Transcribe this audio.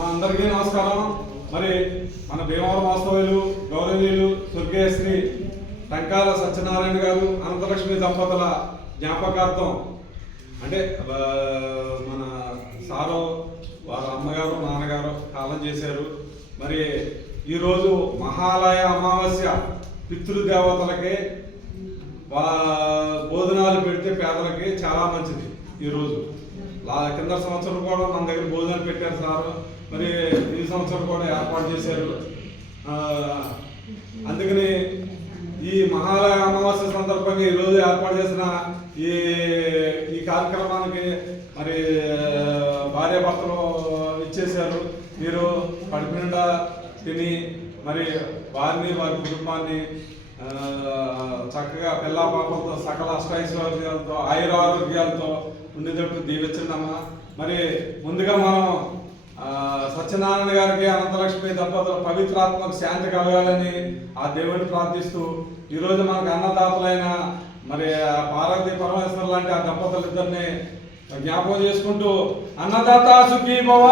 మా అందరికీ నమస్కారం. మరి మన భీమవరం వాస్తవ్యులు గౌరవనీయులు స్వర్గీయ శ్రీ టంకాల సత్యనారాయణ గారు అనంతలక్ష్మి దంపతుల జ్ఞాపకార్థం అంటే మన సారు వారి అమ్మగారు నాన్నగారు కాలం చేశారు. మరి ఈరోజు మహాలయ అమావాస్య పితృదేవతలకి భోజనాలు పెడితే పేదలకి చాలా మంచిది. ఈరోజు కింద సంవత్సరం కూడా మన దగ్గర భోజనాలు పెట్టారు సారు. మరి ఈ సంవత్సరం కూడా ఏర్పాటు చేశారు. అందుకని ఈ మహాలయ అమావాస్య సందర్భంగా ఈరోజు ఏర్పాటు చేసిన ఈ కార్యక్రమానికి మరి భార్యాభర్తలు ఇచ్చేశారు. మీరు కడుపు నిండా తిని మరి వారిని వారి కుటుంబాన్ని చక్కగా పిల్ల పాపంతో సకల అష్టైశ్వర్యాలతో ఆయురారోగ్యాలతో ఉండేటట్టు దీవించండమ్మా. మరి ముందుగా మనం సత్యనారాయణ గారికి అనంతలక్ష్మి దంపతుల పవిత్రాత్మకు శాంతి కలగాలని ఆ దేవుడిని ప్రార్థిస్తూ ఈరోజు మనకు అన్నదాతలైన మరి పార్వతీ పరమేశ్వర్ లాంటి ఆ దంపతులిద్దరిని జ్ఞాపకం చేసుకుంటూ అన్నదాత సుఖీ భవ